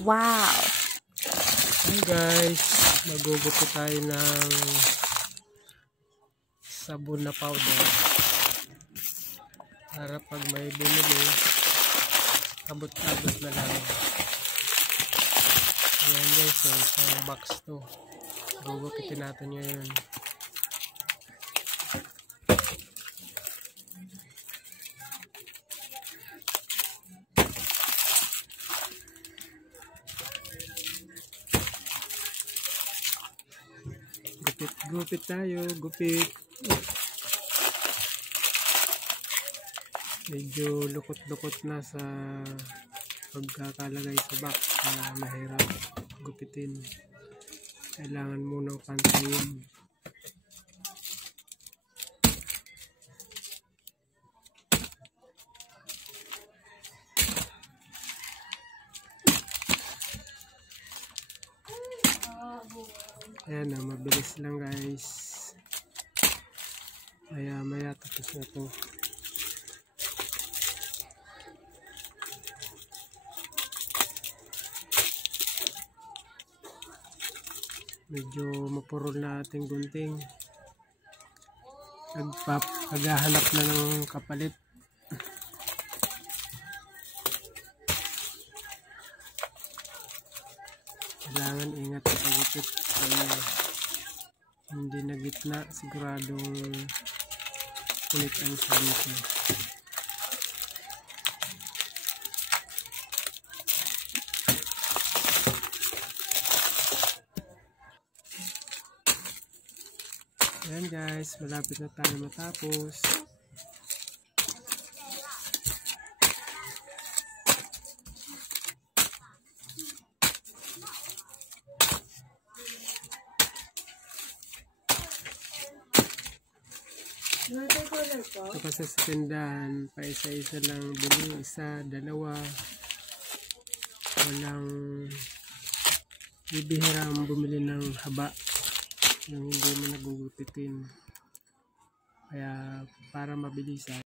Wow! Hi guys, magugupit tayo ng sabon na powder para pag may bumili, abot-abot na lang. Ayan guys, so isang box to. Gugupitin natin yun. Gupit tayo, gupit. Medyo lukot-lukot na sa pagkakalagay sa box, mahirap gupitin. Kailangan munang pantayin. Ayan na, mabilis lang guys. Maya tapos na to. Medyo mapurol na ating gunting. Naghahanap na ng kapalit. Kailangan ingat sa pagupit. Hindi na gitna, siguradong kulit ang salita. Ayan guys, malapit na tayo matapos. Kapag sa tindahan, pa isa-isa lang bili, isa, dalawa. Walang bibihira ang bumili ng haba yung hindi mo nagugupitin. Kaya para mabilisan.